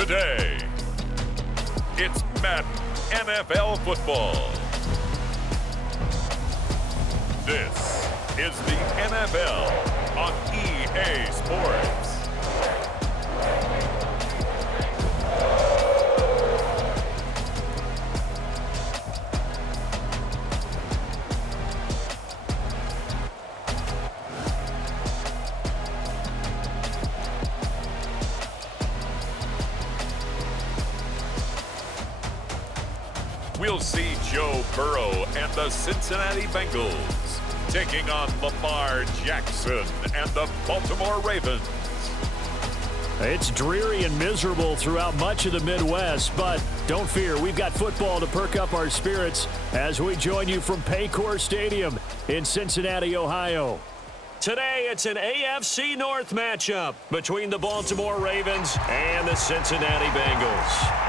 Today, it's Madden NFL football. This is the NFL on EA Sports. We'll see Joe Burrow and the Cincinnati Bengals taking on Lamar Jackson and the Baltimore Ravens. It's dreary and miserable throughout much of the Midwest, but don't fear, we've got football to perk up our spirits as we join you from Paycor Stadium in Cincinnati, Ohio. Today, it's an AFC North matchup between the Baltimore Ravens and the Cincinnati Bengals.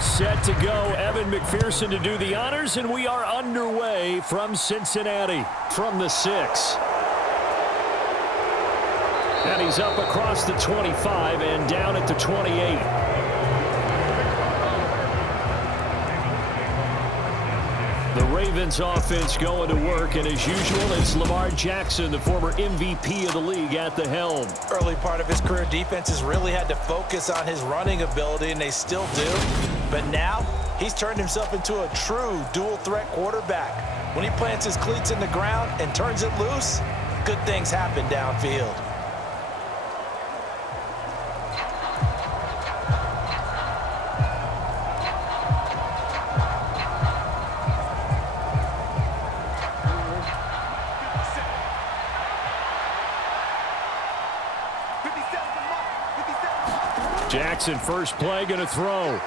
Set to go, Evan McPherson to do the honors, and we are underway from Cincinnati, from the 6. And he's up across the 25 and down at the 28. The Ravens offense going to work, and as usual, it's Lamar Jackson, the former MVP of the league, at the helm. Early part of his career, defenses really had to focus on his running ability, and they still do. But now, he's turned himself into a true dual-threat quarterback. When he plants his cleats in the ground and turns it loose, good things happen downfield. Jackson, first play, going to throw.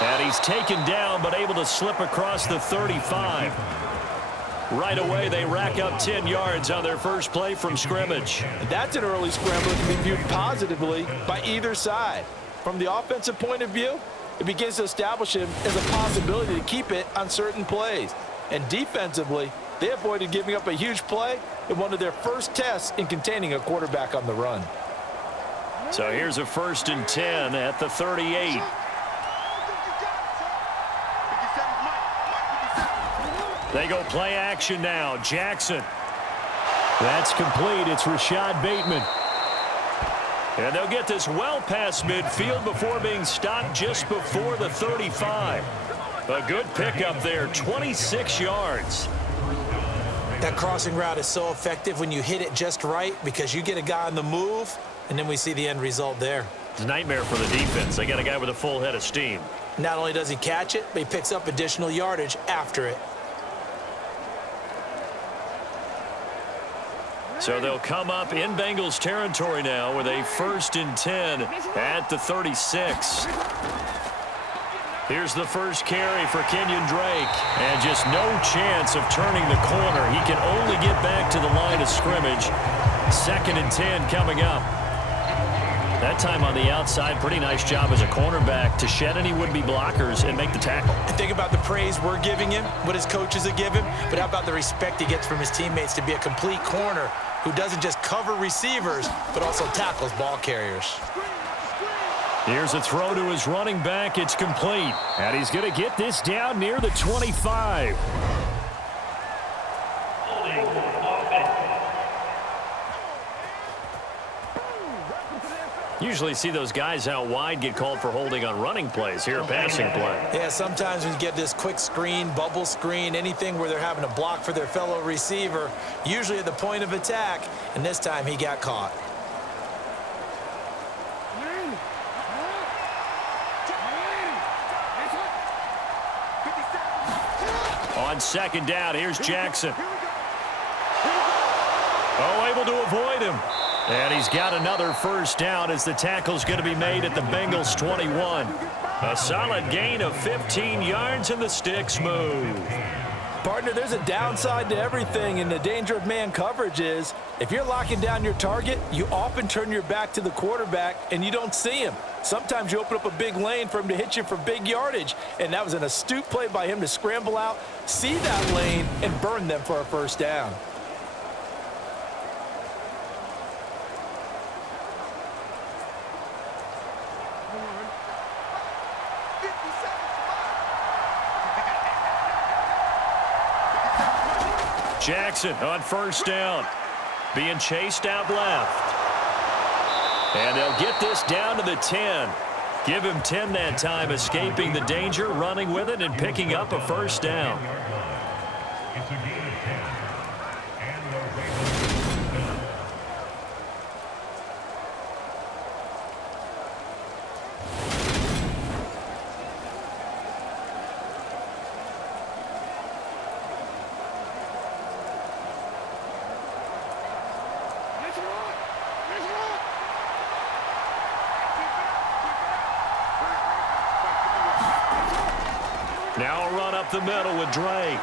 And he's taken down, but able to slip across the 35. Right away, they rack up 10 yards on their first play from scrimmage. That's an early scramble that can be viewed positively by either side. From the offensive point of view, it begins to establish him as a possibility to keep it on certain plays. And defensively, they avoided giving up a huge play in one of their first tests in containing a quarterback on the run. So here's a 1st and 10 at the 38. They go play action now. Jackson. That's complete. It's Rashod Bateman. And they'll get this well past midfield before being stopped just before the 35. A good pickup there, 26 yards. That crossing route is so effective when you hit it just right because you get a guy on the move, and then we see the end result there. It's a nightmare for the defense. They got a guy with a full head of steam. Not only does he catch it, but he picks up additional yardage after it. So they'll come up in Bengals territory now with a 1st and 10 at the 36. Here's the first carry for Kenyon Drake. And just no chance of turning the corner. He can only get back to the line of scrimmage. 2nd and 10 coming up. That time on the outside, pretty nice job as a cornerback to shed any would-be blockers and make the tackle. Think about the praise we're giving him, what his coaches have given, but how about the respect he gets from his teammates to be a complete corner who doesn't just cover receivers, but also tackles ball carriers. Here's a throw to his running back. It's complete. And he's going to get this down near the 25. Usually see those guys out wide get called for holding on running plays. Here, a passing play. Yeah, sometimes when you get this quick screen, bubble screen, anything where they're having to block for their fellow receiver, usually at the point of attack, and this time he got caught. On second down, here's Jackson. Oh, able to avoid him. And he's got another first down as the tackle's going to be made at the Bengals 21. A solid gain of 15 yards and the sticks move. Partner, there's a downside to everything, and the danger of man coverage is if you're locking down your target, you often turn your back to the quarterback and you don't see him. Sometimes you open up a big lane for him to hit you for big yardage, and that was an astute play by him to scramble out, see that lane, and burn them for a first down. Jackson on first down, being chased out left. And they'll get this down to the 10. Give him 10 that time, escaping the danger, running with it, and picking up a first down. Now a run up the middle with Drake.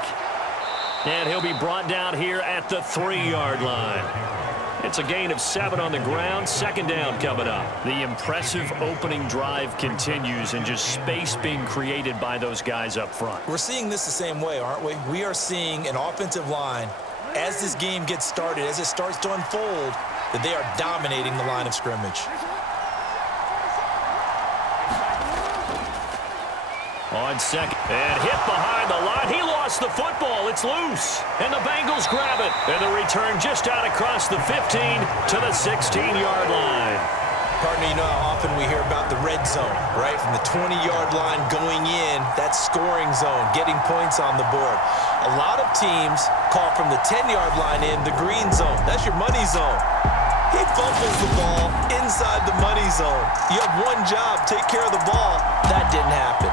And he'll be brought down here at the 3-yard line. It's a gain of 7 on the ground. Second down coming up. The impressive opening drive continues, and just space being created by those guys up front. We're seeing this the same way, aren't we? We are seeing an offensive line, as this game gets started, as it starts to unfold, that they are dominating the line of scrimmage. On second, and hit behind the line. He lost the football. It's loose, and the Bengals grab it. And the return just out across the 15 to the 16-yard line. Partner, you know how often we hear about the red zone, right? From the 20-yard line going in, that scoring zone, getting points on the board. A lot of teams call from the 10-yard line in the green zone. That's your money zone. He fumbles the ball inside the money zone. You have one job, take care of the ball. That didn't happen.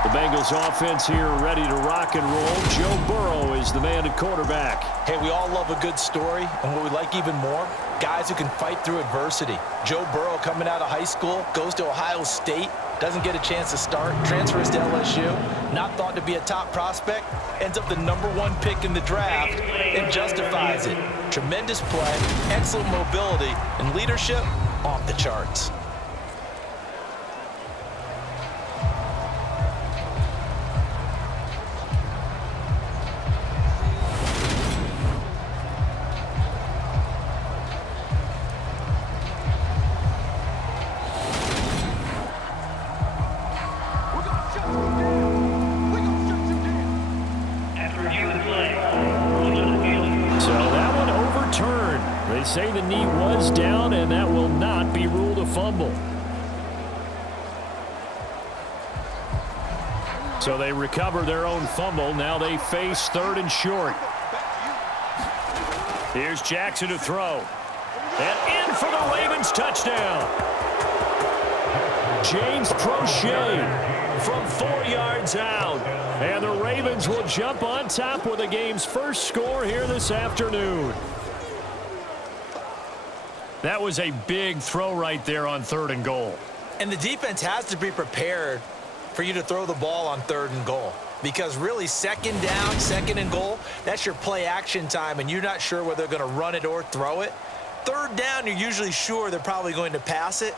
The Bengals offense here ready to rock and roll. Joe Burrow is the man at quarterback. Hey, we all love a good story, and what we like even more, guys who can fight through adversity. Joe Burrow coming out of high school, goes to Ohio State, doesn't get a chance to start, transfers to LSU, not thought to be a top prospect, ends up the #1 pick in the draft, and justifies it. Tremendous play, excellent mobility, and leadership off the charts. They say the knee was down, and that will not be ruled a fumble. So they recover their own fumble. Now they face 3rd and short. Here's Jackson to throw. And in for the Ravens touchdown. James Prochet from 4 yards out. And the Ravens will jump on top with the game's first score here this afternoon. That was a big throw right there on 3rd and goal. And the defense has to be prepared for you to throw the ball on 3rd and goal. Because really, 2nd down, 2nd and goal, that's your play action time, and you're not sure whether they're going to run it or throw it. 3rd down, you're usually sure they're probably going to pass it.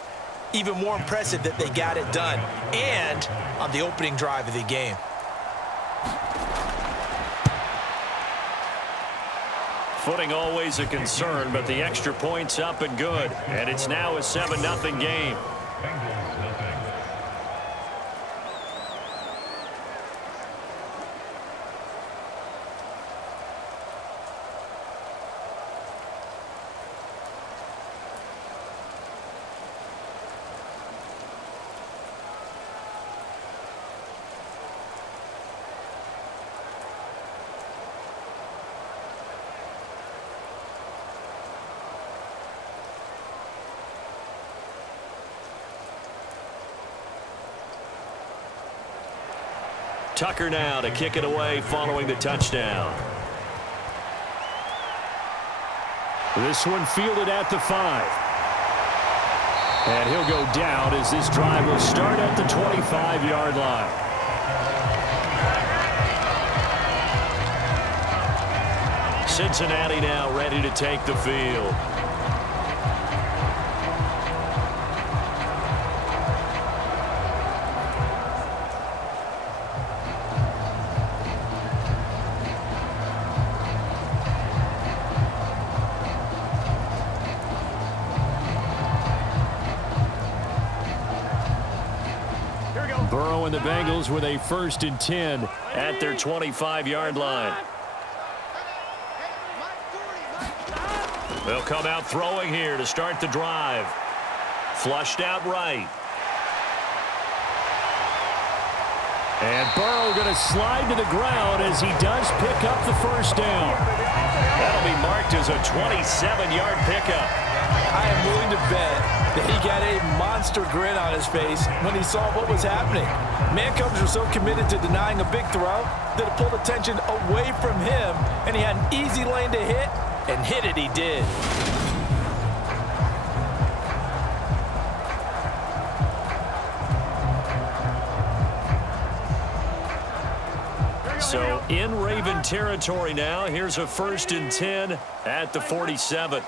Even more impressive that they got it done. And on the opening drive of the game. Footing always a concern, but the extra point's up and good. And it's now a 7-0 game. Tucker now to kick it away following the touchdown. This one fielded at the 5. And he'll go down as this drive will start at the 25-yard line. Cincinnati now ready to take the field. Burrow and the Bengals with a 1st and 10 at their 25-yard line. They'll come out throwing here to start the drive. Flushed out right. And Burrow going to slide to the ground as he does pick up the 1st down. That'll be marked as a 27-yard pickup. I am willing to bet that he got a monster grin on his face when he saw what was happening. Mancombs were so committed to denying a big throw that it pulled attention away from him, and he had an easy lane to hit, and hit it he did. So in Raven territory now, here's a 1st and 10 at the 47.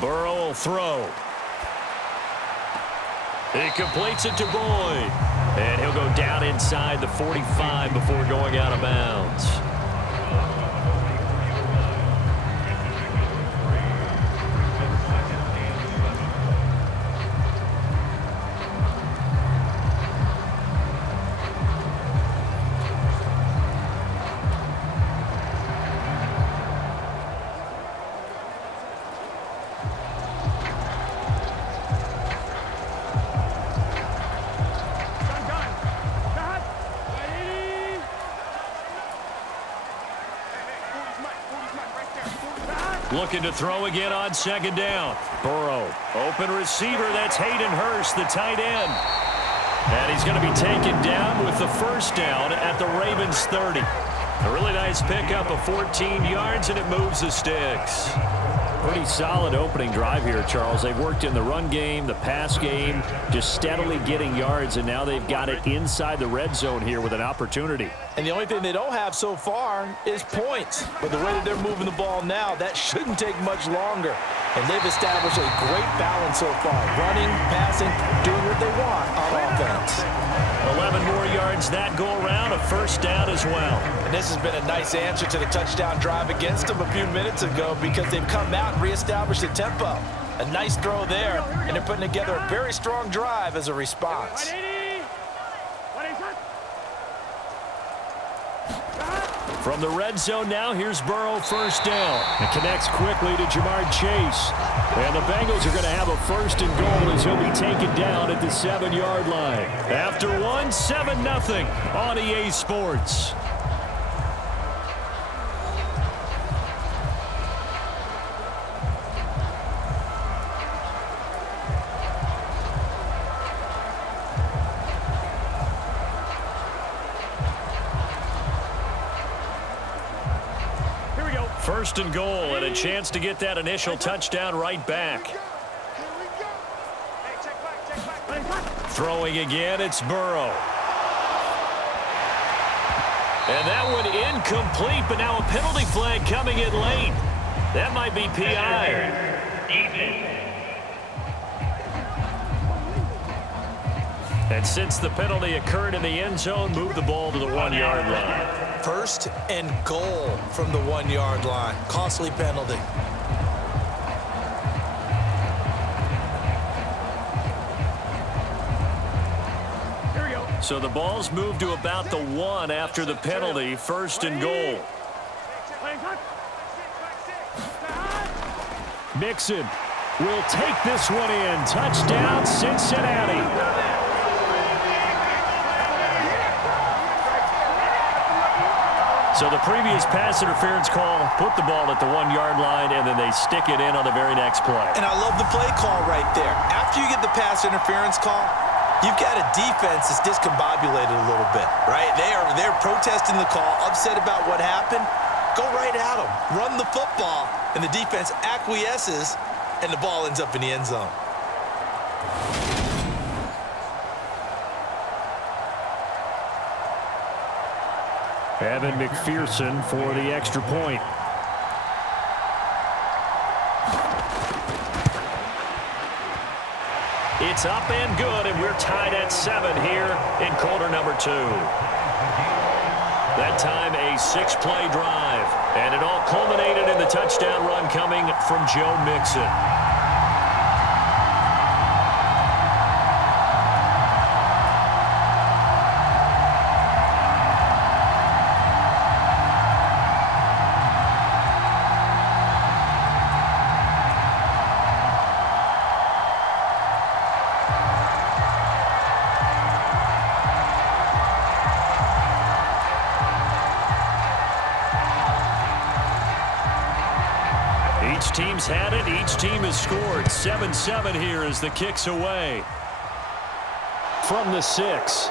Burrow will throw. He completes it to Boyd. And he'll go down inside the 45 before going out of bounds. Looking to throw again on 2nd down. Burrow, open receiver. That's Hayden Hurst, the tight end. And he's going to be taken down with the 1st down at the Ravens 30. A really nice pickup of 14 yards, and it moves the sticks. Pretty solid opening drive here, Charles. They've worked in the run game, the pass game, just steadily getting yards, and now they've got it inside the red zone here with an opportunity. And the only thing they don't have so far is points. But the way that they're moving the ball now, that shouldn't take much longer. And they've established a great balance so far. Running, passing, doing what they want on offense. 11 more yards that go around, a 1st down as well. And this has been a nice answer to the touchdown drive against them a few minutes ago because they've come out and reestablished the tempo. A nice throw there, and they're putting together a very strong drive as a response. From the red zone now, here's Burrow 1st down. It connects quickly to Jamar Chase. And the Bengals are going to have a 1st and goal as he'll be taken down at the 7-yard line. After one, 7-0 on EA Sports. First and goal, and a chance to get that initial touchdown right back. Throwing again, it's Burrow. And that one incomplete, but now a penalty flag coming in late. That might be PI. And since the penalty occurred in the end zone, move the ball to the 1-yard line. 1st and goal from the 1-yard line. Costly penalty. So the ball's moved to about the 1 after the penalty. 1st and goal. Mixon will take this one in. Touchdown, Cincinnati. So the previous pass interference call put the ball at the 1-yard line, and then they stick it in on the very next play. And I love the play call right there. After you get the pass interference call, you've got a defense that's discombobulated a little bit, right? They're protesting the call, upset about what happened. Go right at them. Run the football, and the defense acquiesces, and the ball ends up in the end zone. Evan McPherson for the extra point. It's up and good, and we're tied at 7 here in quarter number 2. That time a 6-play drive, and it all culminated in the touchdown run coming from Joe Mixon. Each team's had it. Each team has scored. 7-7 here as the kick's away. From the 6.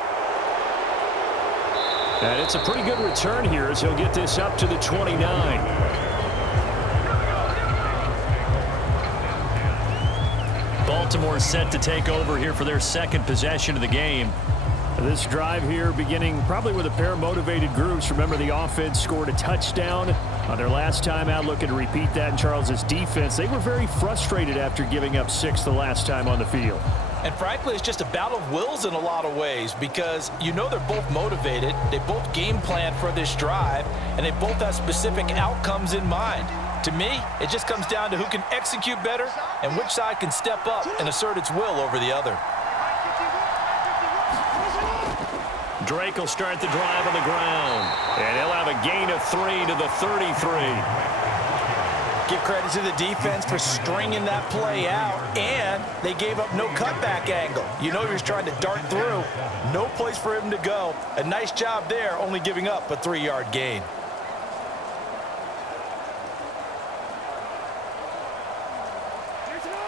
And it's a pretty good return here as he'll get this up to the 29. Baltimore set to take over here for their second possession of the game. This drive here beginning probably with a pair of motivated groups. Remember, the offense scored a touchdown on their last time out, looking to repeat that in Charles's defense. They were very frustrated after giving up 6 the last time on the field. And frankly, it's just a battle of wills in a lot of ways because you know they're both motivated. They both game plan for this drive, and they both have specific outcomes in mind. To me, it just comes down to who can execute better and which side can step up and assert its will over the other. Drake will start the drive on the ground, and he'll have a gain of 3 to the 33. Give credit to the defense for stringing that play out, and they gave up no cutback angle. You know he was trying to dart through. No place for him to go. A nice job there, only giving up a 3-yard gain.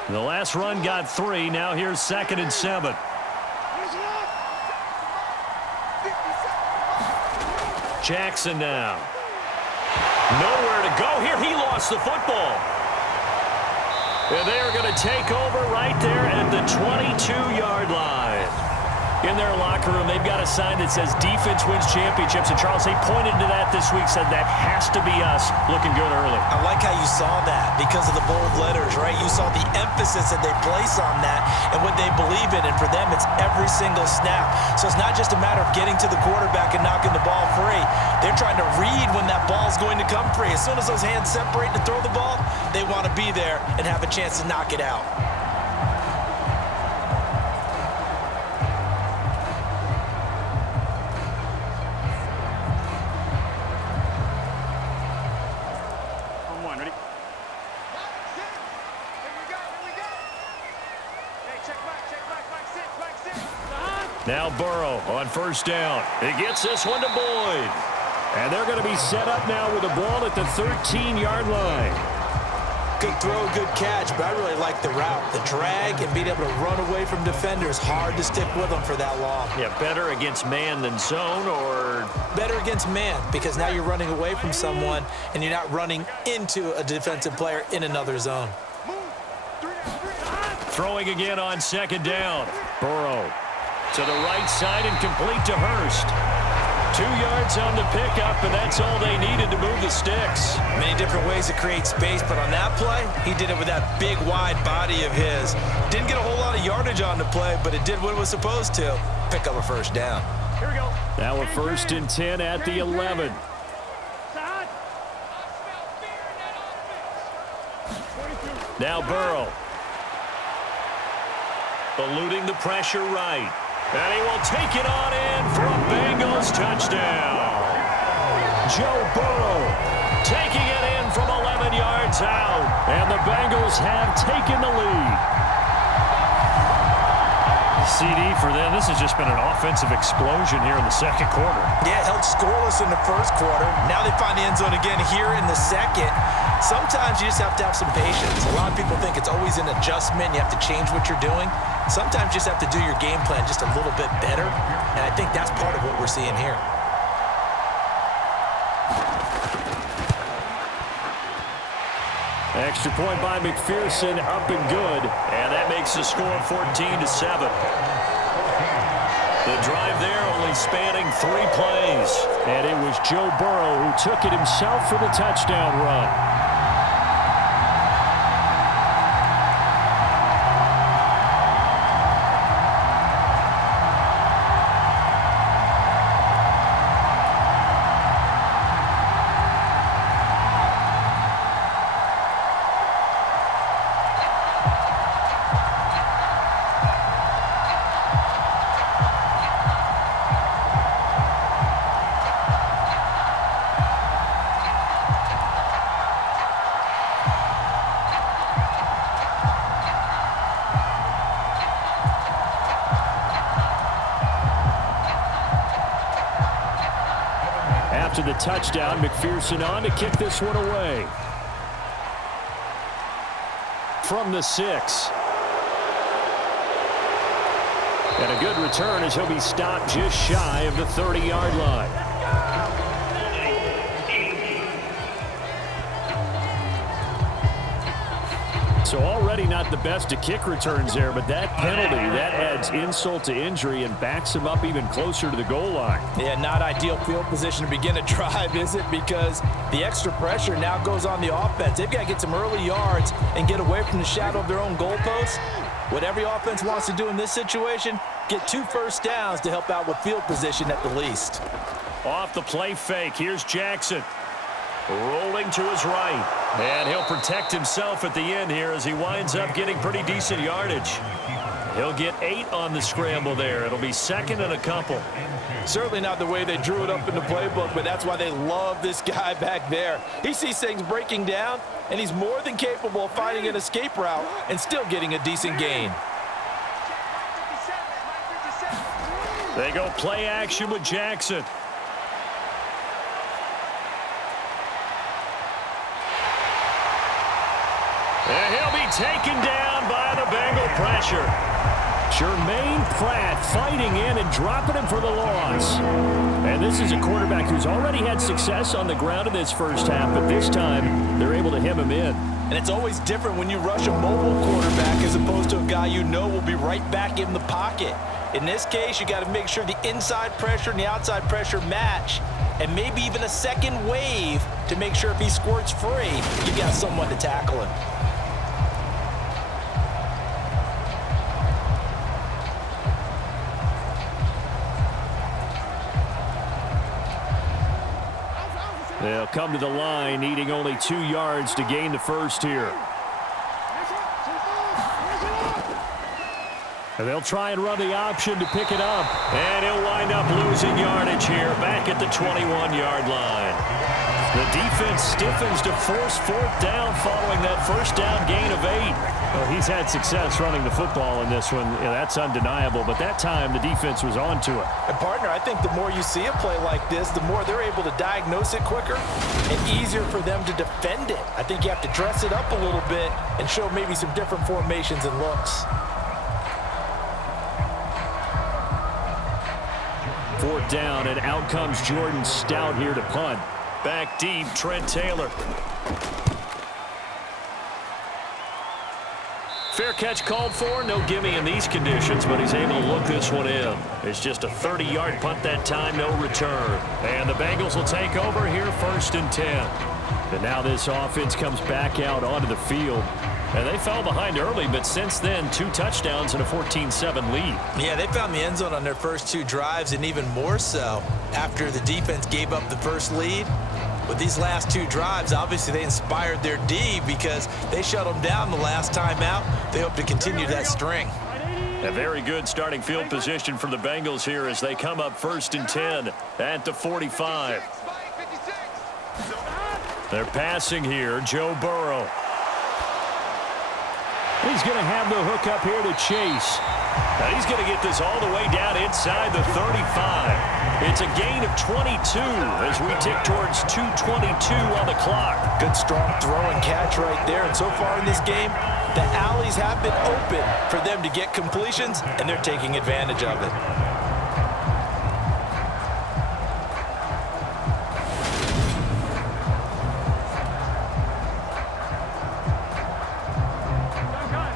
The last run got 3. Now here's 2nd and 7. Jackson now. Nowhere to go here. He lost the football. And they are going to take over right there at the 22-yard line. In their locker room, they've got a sign that says defense wins championships. And Charles, they pointed to that this week, said that has to be us, looking good early. I like how you saw that because of the bold letters, right? You saw the emphasis that they place on that and what they believe in. And for them, it's every single snap. So it's not just a matter of getting to the quarterback and knocking the ball free. They're trying to read when that ball's going to come free. As soon as those hands separate to throw the ball, they want to be there and have a chance to knock it out. Now Burrow on first down. He gets this one to Boyd. And they're going to be set up now with the ball at the 13-yard line. Good throw, good catch, but I really like the route. The drag and being able to run away from defenders, hard to stick with them for that long. Yeah, better against man than zone, or? Better against man, because now you're running away from someone and you're not running into a defensive player in another zone. Throwing again on 2nd down. Burrow to the right side and complete to Hurst. 2 yards on the pickup, and that's all they needed to move the sticks. Many different ways to create space, but on that play, he did it with that big, wide body of his. Didn't get a whole lot of yardage on the play, but it did what it was supposed to. Pick up a first down. Here we go. Now a 1st and 10 at the 11. Now Burrow. Eluding the pressure right. And he will take it on in for a Bengals touchdown. Joe Burrow taking it in from 11 yards out. And the Bengals have taken the lead. CD for them. This has just been an offensive explosion here in the second quarter. Yeah, held scoreless in the first quarter. Now they find the end zone again here in the second. Sometimes you just have to have some patience. A lot of people think it's always an adjustment. You have to change what you're doing. Sometimes you just have to do your game plan just a little bit better. And I think that's part of what we're seeing here. Extra point by McPherson, up and good. And that makes the score 14-7. The drive there only spanning 3 plays. And it was Joe Burrow who took it himself for the touchdown run. After the touchdown, McPherson on to kick this one away. From the 6. And a good return as he'll be stopped just shy of the 30-yard line. So already not the best to kick returns there, but that penalty, that adds insult to injury and backs him up even closer to the goal line. Yeah, not ideal field position to begin a drive, is it? Because the extra pressure now goes on the offense. They've got to get some early yards and get away from the shadow of their own goalposts. What every offense wants to do in this situation, get 2 first downs to help out with field position at the least. Off the play fake, here's Jackson. Rolling to his right. And he'll protect himself at the end here as he winds up getting pretty decent yardage. He'll get 8 on the scramble there. It'll be 2nd and a couple. Certainly not the way they drew it up in the playbook, but that's why they love this guy back there. He sees things breaking down, and he's more than capable of finding an escape route and still getting a decent gain. They go play action with Jackson. And he'll be taken down by the Bengal pressure. Jermaine Pratt fighting in and dropping him for the loss. And this is a quarterback who's already had success on the ground in this first half, but this time they're able to hem him in. And it's always different when you rush a mobile quarterback as opposed to a guy you know will be right back in the pocket. In this case, you got to make sure the inside pressure and the outside pressure match, and maybe even a second wave to make sure if he squirts free, you got someone to tackle him. They'll come to the line, needing only 2 yards to gain the first here. And they'll try and run the option to pick it up. And he'll wind up losing yardage here, back at the 21-yard line. The defense stiffens to force 4th down following that first down gain of 8. Well, he's had success running the football in this one. Yeah, that's undeniable. But that time, the defense was on to it. And, partner, I think the more you see a play like this, the more they're able to diagnose it quicker and easier for them to defend it. I think you have to dress it up a little bit and show maybe some different formations and looks. 4th down, and out comes Jordan Stout here to punt. Back deep, Trent Taylor. Fair catch called for. No gimme in these conditions, but he's able to look this one in. It's just a 30-yard punt that time, no return. And the Bengals will take over here 1st and 10. And now this offense comes back out onto the field. And they fell behind early, but since then, 2 touchdowns and a 14-7 lead. Yeah, they found the end zone on their first 2 drives, and even more so after the defense gave up the first lead. With these last 2 drives, obviously they inspired their D because they shut them down the last time out. They hope to continue that string. A very good starting field position for the Bengals here as they come up 1st and 10 at the 45. They're passing here, Joe Burrow. He's going to have the hook up here to Chase. Now he's going to get this all the way down inside the 35. It's a gain of 22 as we tick towards 2:22 on the clock. Good strong throw and catch right there. And so far in this game, the alleys have been open for them to get completions, and they're taking advantage of it.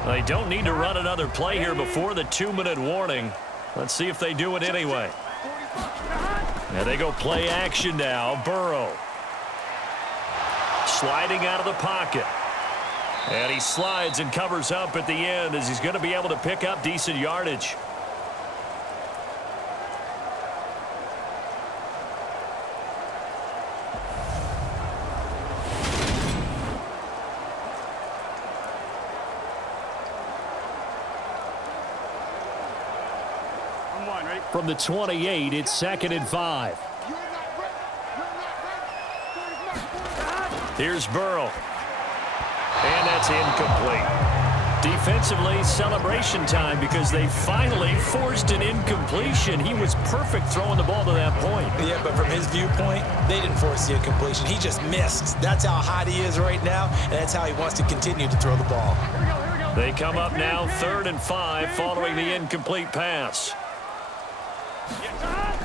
They don't need to run another play here before the 2-minute warning. Let's see if they do it anyway. Now they go play action now. Burrow. Sliding out of the pocket. And he slides and covers up at the end as he's going to be able to pick up decent yardage. From the 28, it's 2nd and 5. Here's Burrow. And that's incomplete. Defensively, celebration time because they finally forced an incompletion. He was perfect throwing the ball to that point. Yeah, but from his viewpoint, they didn't force the incompletion. He just missed. That's how hot he is right now, and that's how he wants to continue to throw the ball. They come up now 3rd and 5 following the incomplete pass.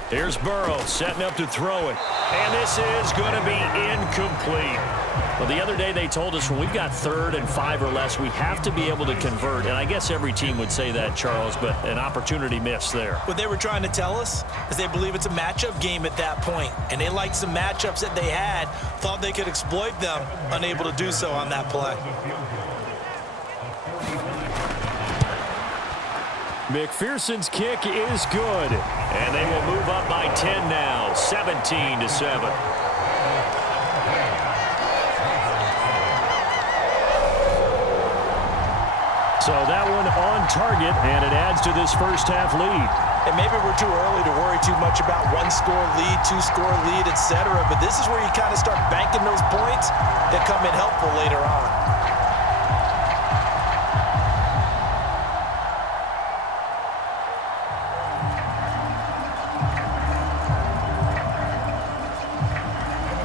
Here's Burrow setting up to throw it. And this is going to be incomplete. Well, the other day they told us when we've got 3rd and 5 or less, we have to be able to convert. And I guess every team would say that, Charles, but an opportunity missed there. What they were trying to tell us is they believe it's a matchup game at that point. And they liked some matchups that they had, thought they could exploit them, unable to do so on that play. McPherson's kick is good. And they will move up by 10 now, 17-7. So that one on target, and it adds to this first half lead. And maybe we're too early to worry too much about 1-score lead, 2-score lead, etc. But this is where you kind of start banking those points that come in helpful later on.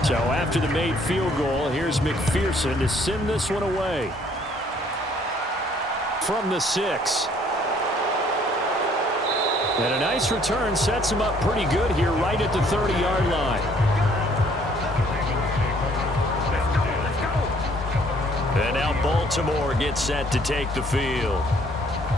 So after the made field goal, here's McPherson to send this one away. From the 6. And a nice return sets him up pretty good here right at the 30-yard line. And now Baltimore gets set to take the field.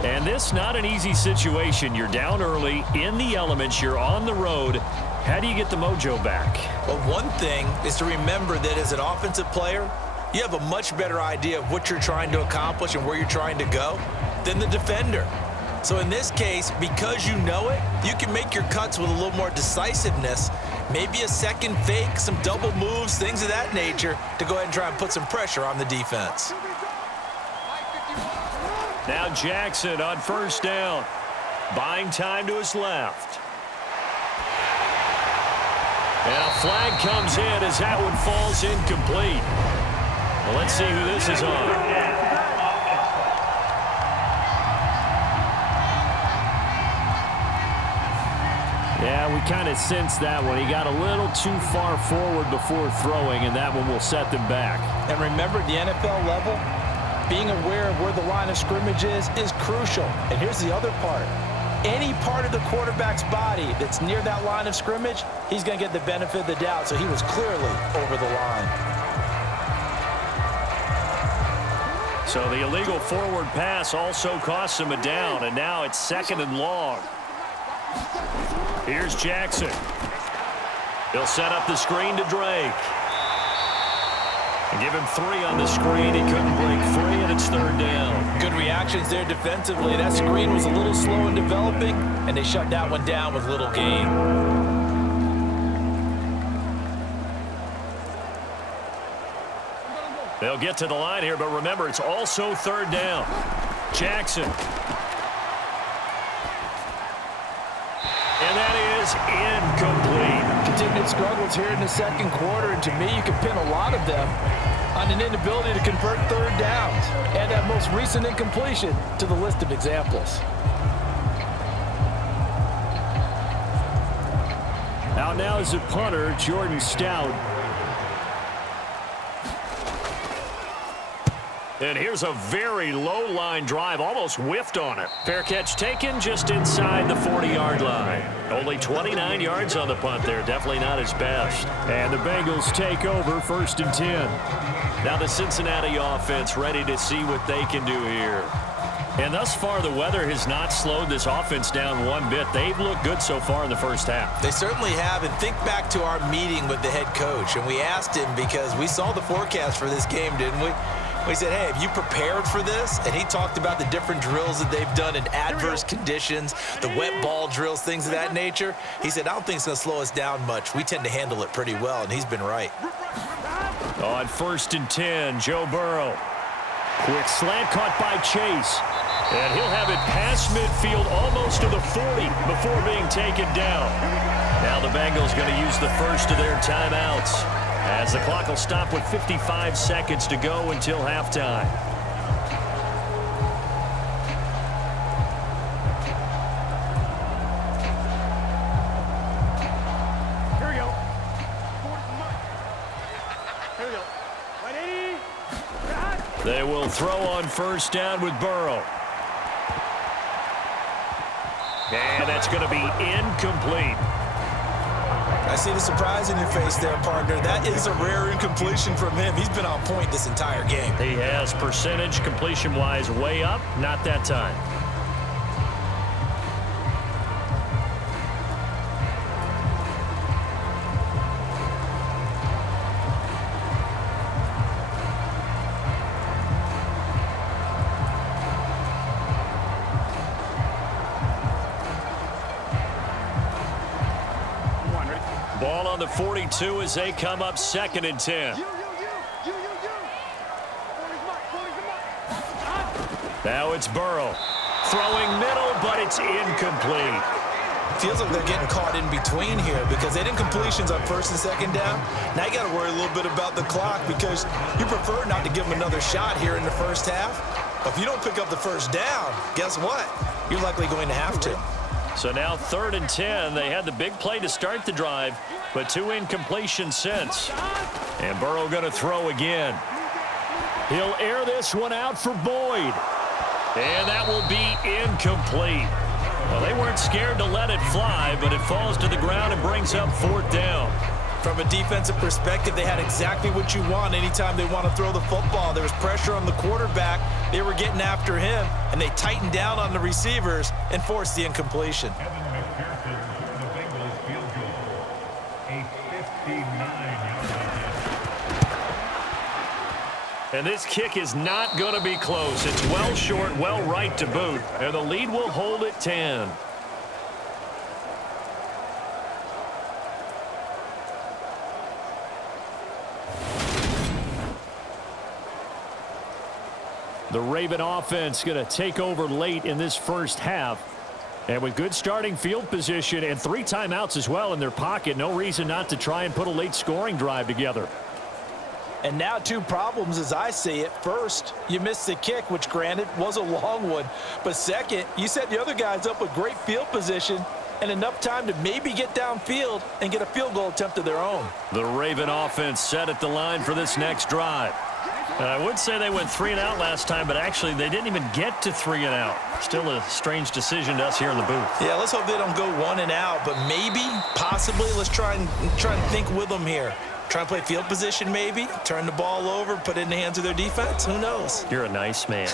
And this not an easy situation. You're down early, in the elements, you're on the road. How do you get the mojo back? Well, one thing is to remember that as an offensive player, you have a much better idea of what you're trying to accomplish and where you're trying to go than the defender. So in this case, because you know it, you can make your cuts with a little more decisiveness, maybe a second fake, some double moves, things of that nature, to go ahead and try and put some pressure on the defense. Now Jackson on first down. Buying time to his left. And a flag comes in as that one falls incomplete. Well, let's see who this is on. Yeah, we kind of sensed that one. He got a little too far forward before throwing, and that one will set them back. And remember, at the NFL level, being aware of where the line of scrimmage is crucial. And here's the other part. Any part of the quarterback's body that's near that line of scrimmage, he's going to get the benefit of the doubt. So he was clearly over the line. So the illegal forward pass also costs him a down, and now it's 2nd and long. Here's Jackson. He'll set up the screen to Drake. And give him 3 on the screen. He couldn't break free, and it's 3rd down. Good reactions there defensively. That screen was a little slow in developing, and they shut that one down with little gain. They'll get to the line here, but remember, it's also 3rd down. Jackson. And that is incomplete. Continued struggles here in the second quarter, and to me, you can pin a lot of them on an inability to convert third downs. Add that most recent incompletion to the list of examples. Out now is a punter, Jordan Stout. And here's a very low-line drive, almost whiffed on it. Fair catch taken just inside the 40-yard line. Only 29 yards on the punt there. Definitely not his best. And the Bengals take over 1st and 10. Now the Cincinnati offense ready to see what they can do here. And thus far, the weather has not slowed this offense down one bit. They've looked good so far in the first half. They certainly have. And think back to our meeting with the head coach. And we asked him because we saw the forecast for this game, didn't we? We said, hey, have you prepared for this? And he talked about the different drills that they've done in adverse conditions, the wet ball drills, things of that nature. He said, I don't think it's going to slow us down much. We tend to handle it pretty well, and he's been right. On 1st and 10, Joe Burrow. Quick slant caught by Chase. And he'll have it past midfield almost to the 40 before being taken down. Now the Bengals going to use the first of their timeouts, as the clock will stop with 55 seconds to go until halftime. Here we go. Here we go. Ready? They will throw on 1st down with Burrow. And that's going to be incomplete. I see the surprise in your face there, partner. That is a rare incompletion from him. He's been on point this entire game. He has percentage completion-wise way up. Not that time. Ball on the 42 as they come up 2nd and 10. Now it's Burrow. Throwing middle, but it's incomplete. Feels like they're getting caught in between here because they didn't completions on 1st and 2nd down. Now you got to worry a little bit about the clock because you prefer not to give them another shot here in the first half. But if you don't pick up the 1st down, guess what? You're likely going to have to. So now 3rd and 10. They had the big play to start the drive, but 2 incompletions since. And Burrow going to throw again. He'll air this one out for Boyd. And that will be incomplete. Well, they weren't scared to let it fly, but it falls to the ground and brings up 4th down. From a defensive perspective, they had exactly what you want anytime they want to throw the football. There was pressure on the quarterback. They were getting after him, and they tightened down on the receivers and forced the incompletion. And this kick is not going to be close. It's well short, well right to boot. And the lead will hold at 10. The Raven offense going to take over late in this first half. And with good starting field position and 3 timeouts as well in their pocket, no reason not to try and put a late scoring drive together. And now 2 problems as I see it. First, you missed the kick, which granted was a long one. But second, you set the other guys up with great field position and enough time to maybe get downfield and get a field goal attempt of their own. The Raven offense set at the line for this next drive. I would say they went 3 and out last time, but actually they didn't even get to 3 and out. Still a strange decision to us here in the booth. Yeah, let's hope they don't go 1 and out, but maybe, possibly, let's try and think with them here. Try and play field position maybe, turn the ball over, put it in the hands of their defense. Who knows? You're a nice man.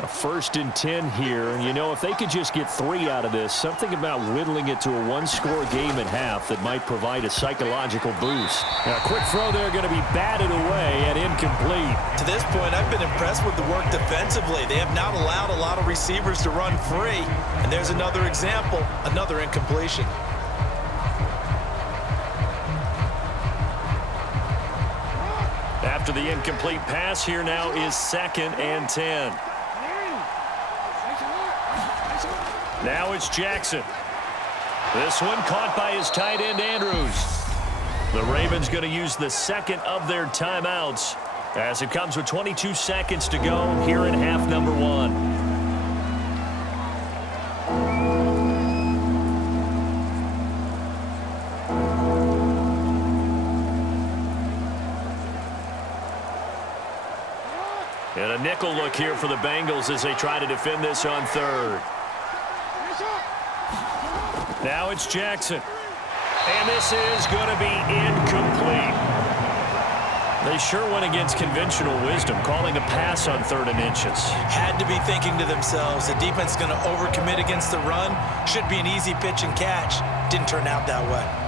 A 1st and 10 here. And, you know, if they could just get 3 out of this, something about whittling it to a 1-score game at half that might provide a psychological boost. Now, a quick throw there going to be batted away and incomplete. To this point, I've been impressed with the work defensively. They have not allowed a lot of receivers to run free. And there's another example, another incompletion. After the incomplete pass, here now is 2nd and 10. Now it's Jackson. This one caught by his tight end, Andrews. The Ravens going to use the second of their timeouts as it comes with 22 seconds to go here in half number 1. And a nickel look here for the Bengals as they try to defend this on 3rd. Now it's Jackson. And this is going to be incomplete. They sure went against conventional wisdom, calling a pass on 3rd and inches. Had to be thinking to themselves, the defense is going to overcommit against the run. Should be an easy pitch and catch. Didn't turn out that way.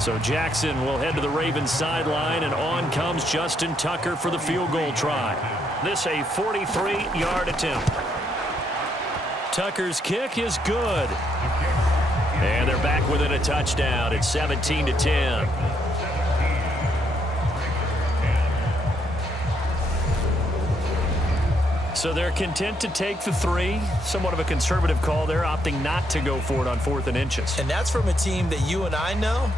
So Jackson will head to the Ravens sideline, and on comes Justin Tucker for the field goal try. This a 43-yard attempt. Tucker's kick is good. And they're back within a touchdown. It's 17-10. So they're content to take the 3. Somewhat of a conservative call there, opting not to go for it on 4th and inches. And that's from a team that you and I know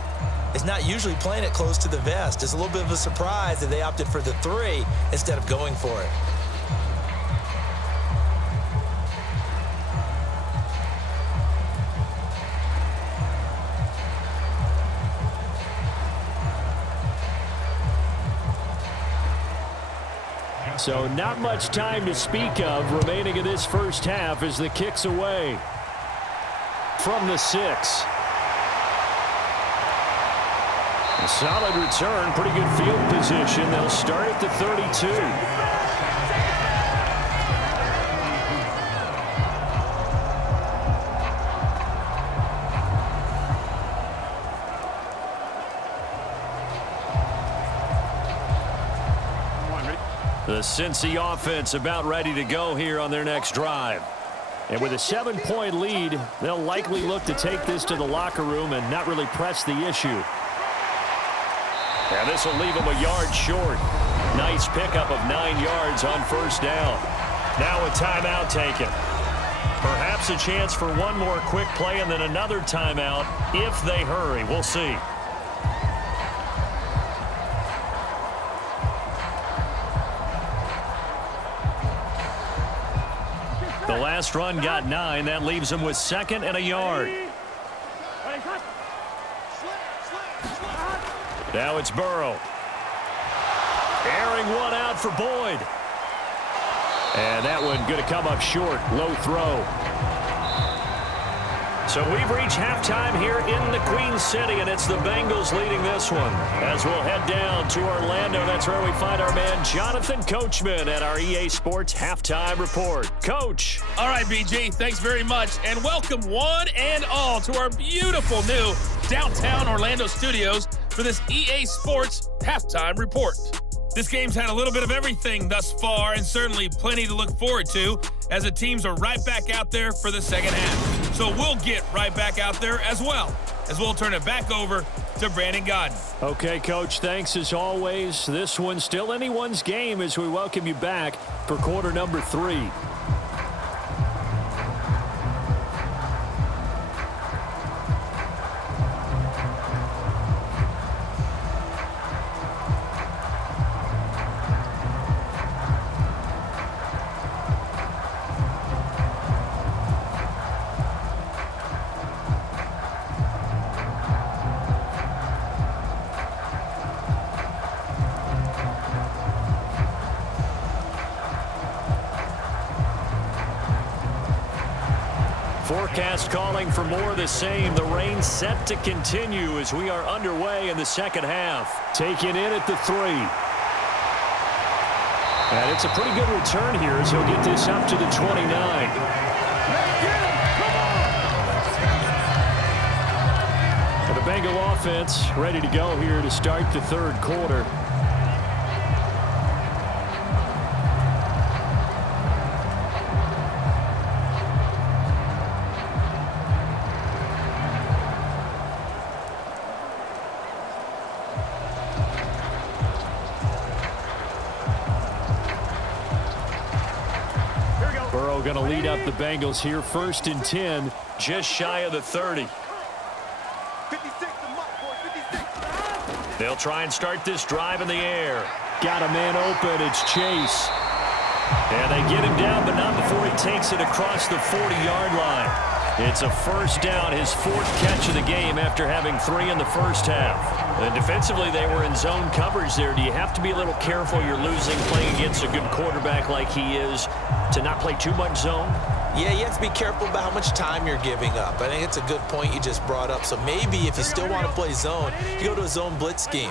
is not usually playing it close to the vest. It's a little bit of a surprise that they opted for the 3 instead of going for it. So not much time to speak of remaining in this first half as the kick's away from the 6. A solid return, pretty good field position. They'll start at the 32. The Cincy offense about ready to go here on their next drive. And with a 7-point lead, they'll likely look to take this to the locker room and not really press the issue. And this will leave them a yard short. Nice pickup of 9 yards on 1st down. Now a timeout taken. Perhaps a chance for one more quick play and then another timeout if they hurry. We'll see. The last run got 9. That leaves them with 2nd and a yard. Now it's Burrow. Airing one out for Boyd. And that one going to come up short. Low throw. So we've reached halftime here in the Queen City, and it's the Bengals leading this one. As we'll head down to Orlando, that's where we find our man Jonathan Coachman at our EA Sports Halftime Report. Coach. All right, BG, thanks very much, and welcome one and all to our beautiful new downtown Orlando studios for this EA Sports Halftime Report. This game's had a little bit of everything thus far, and certainly plenty to look forward to as the teams are right back out there for the second half. So we'll get right back out there as well, as we'll turn it back over to Brandon Godden. Okay, Coach, thanks as always. This one's still anyone's game as we welcome you back for quarter number 3. Forecast calling for more of the same. The rain set to continue as we are underway in the second half. Taken in at the 3. And it's a pretty good return here as he'll get this up to the 29. And the Bengal offense ready to go here to start the third quarter. Burrow going to lead up the Bengals here. 1st and 10, just shy of the 30. 56, They'll try and start this drive in the air. Got a man open. It's Chase. And they get him down, but not before he takes it across the 40-yard line. It's a 1st down, his 4th catch of the game after having 3 in the first half. And defensively, they were in zone coverage there. Do you have to be a little careful? You're losing, playing against a good quarterback like he is, to not play too much zone? Yeah, you have to be careful about how much time you're giving up. I think it's a good point you just brought up. So maybe if you still want to play zone, you go to a zone blitz scheme.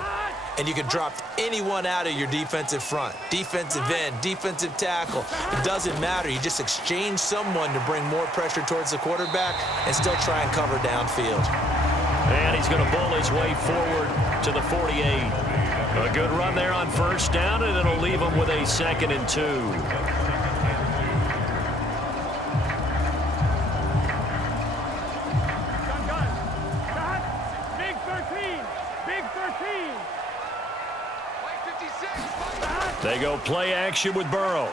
And you can drop anyone out of your defensive front. Defensive end, defensive tackle. It doesn't matter. You just exchange someone to bring more pressure towards the quarterback and still try and cover downfield. And he's going to bull his way forward to the 48. A good run there on 1st down, and it'll leave him with a 2nd and 2. Big 13. Big 13. They go play action with Burrow.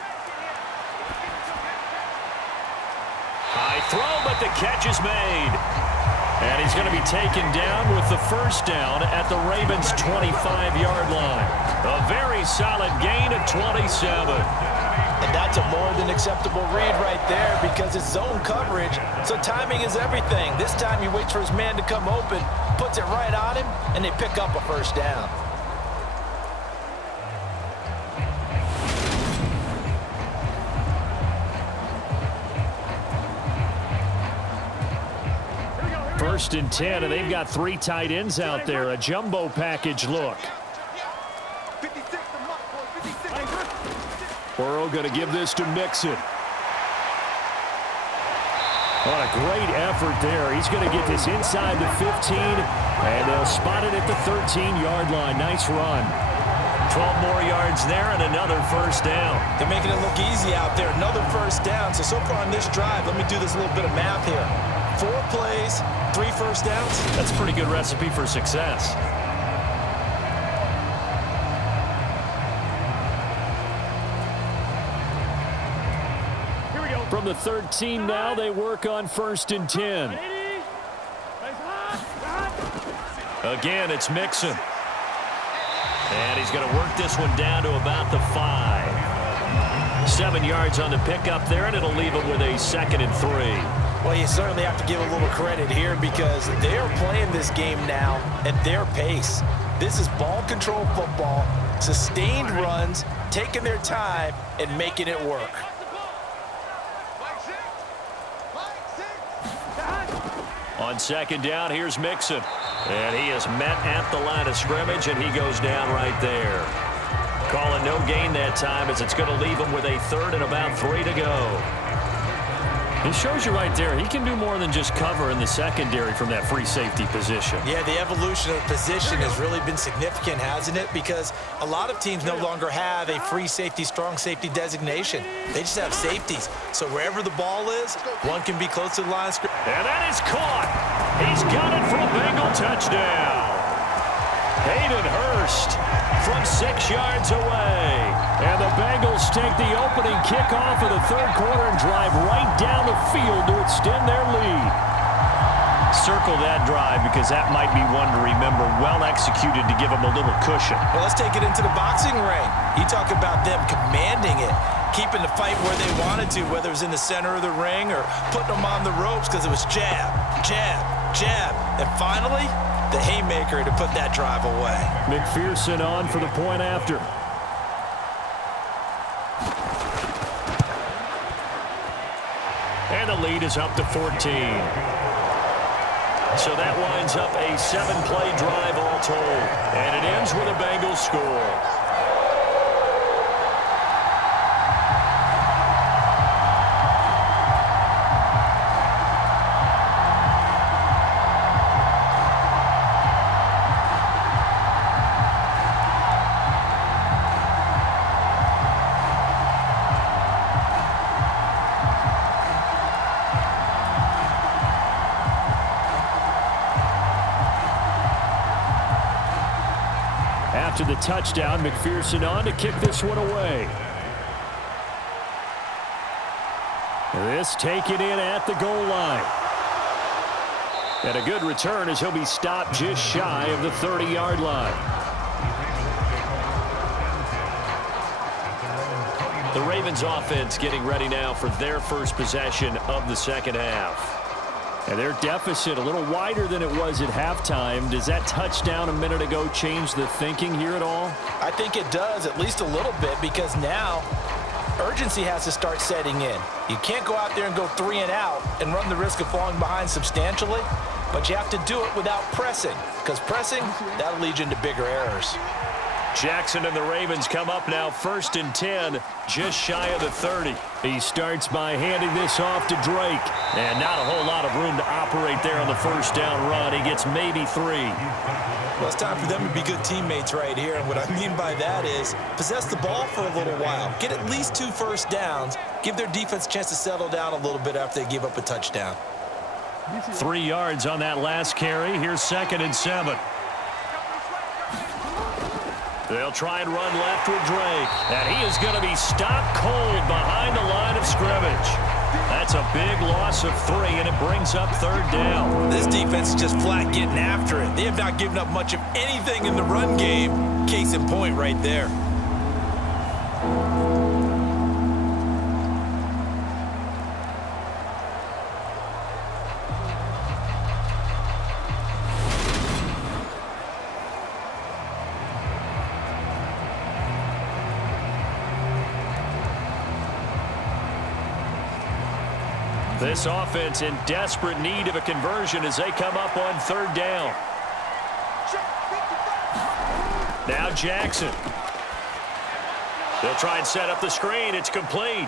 High throw, but the catch is made. And he's going to be taken down with the 1st down at the Ravens' 25-yard line. A very solid gain of 27. And that's a more than acceptable read right there because it's zone coverage, so timing is everything. This time he waits for his man to come open, puts it right on him, and they pick up a 1st down. First and 10, and they've got 3 tight ends out there. A jumbo package look. 56, Burrow going to give this to Mixon. What a great effort there. He's going to get this inside the 15, and they'll spot it at the 13-yard line. Nice run. 12 more yards there and another 1st down. They're making it look easy out there. Another 1st down. So far on this drive, let me do this little bit of math here. 4 plays, 3 1st downs. That's a pretty good recipe for success. Here we go. From the 13 now, they work on 1st and 10. Again, it's Mixon. And he's going to work this one down to about the 5. 7 yards on the pickup there, and it'll leave him with a 2nd and 3. Well, you certainly have to give a little credit here because they're playing this game now at their pace. This is ball control football, sustained runs, taking their time, and making it work. On 2nd down, here's Mixon. And he is met at the line of scrimmage, and he goes down right there. Calling no gain that time as it's going to leave him with a 3rd and about 3 to go. It shows you right there, he can do more than just cover in the secondary from that free safety position. Yeah, the evolution of the position has really been significant, hasn't it? Because a lot of teams no longer have a free safety, strong safety designation. They just have safeties. So wherever the ball is, one can be close to the line of scrimmage. And that is caught. He's got it for a Bengal touchdown. Hayden Hurst from 6 yards away. And the Bengals take the opening kickoff of the 3rd quarter and drive right down the field to extend their lead. Circle that drive because that might be one to remember. Well executed to give them a little cushion. Well, let's take it into the boxing ring. You talk about them commanding it, keeping the fight where they wanted to, whether it was in the center of the ring or putting them on the ropes because it was jab, jab, jab. And finally, the haymaker to put that drive away. McPherson on for the point after. And the lead is up to 14. So that winds up a 7-play drive all told. And it ends with a Bengals score. After the touchdown, McPherson on to kick this one away. This taken in at the goal line. And a good return as he'll be stopped just shy of the 30-yard line. The Ravens offense getting ready now for their first possession of the second half. And their deficit a little wider than it was at halftime. Does that touchdown a minute ago change the thinking here at all? I think it does, at least a little bit, because now urgency has to start setting in. You can't go out there and go 3 and out and run the risk of falling behind substantially, but you have to do it without pressing, because pressing, that'll lead you into bigger errors. Jackson and the Ravens come up now 1st and 10, just shy of the 30. He starts by handing this off to Drake. And not a whole lot of room to operate there on the first down run. He gets maybe 3. Well, it's time for them to be good teammates right here. And what I mean by that is possess the ball for a little while. Get at least 2 first downs. Give their defense a chance to settle down a little bit after they give up a touchdown. 3 yards on that last carry. Here's 2nd and 7. They'll try and run left with Drake. And he is going to be stopped cold behind the line of scrimmage. That's a big loss of 3, and it brings up 3rd down. This defense is just flat getting after it. They have not given up much of anything in the run game. Case in point right there. This offense in desperate need of a conversion as they come up on 3rd down. Now Jackson. They'll try and set up the screen. It's complete.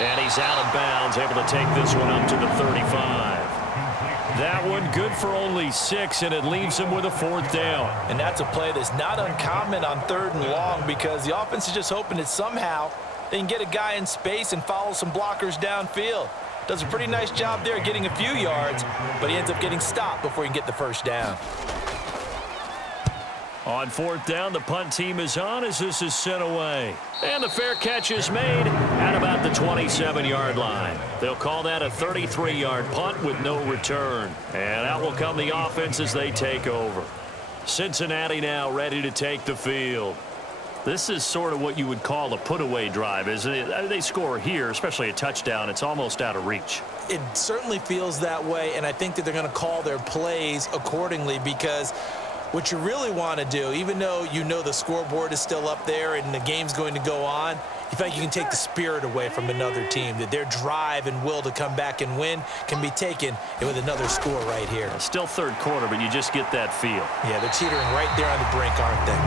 And he's out of bounds, able to take this one up to the 35. That one good for only 6, and it leaves him with a 4th down. And that's a play that's not uncommon on 3rd and long, because the offense is just hoping that somehow they can get a guy in space and follow some blockers downfield. Does a pretty nice job there getting a few yards, but he ends up getting stopped before he can get the first down. On 4th down, the punt team is on as this is sent away. And the fair catch is made at about the 27-yard line. They'll call that a 33-yard punt with no return. And out will come the offense as they take over. Cincinnati now ready to take the field. This is sort of what you would call a put-away drive, isn't it? They score here, especially a touchdown. It's almost out of reach. It certainly feels that way, and I think that they're going to call their plays accordingly, because what you really want to do, even though you know the scoreboard is still up there and the game's going to go on, you feel like you can take the spirit away from another team, that their drive and will to come back and win can be taken with another score right here. Still 3rd quarter, but you just get that feel. Yeah, they're teetering right there on the brink, aren't they?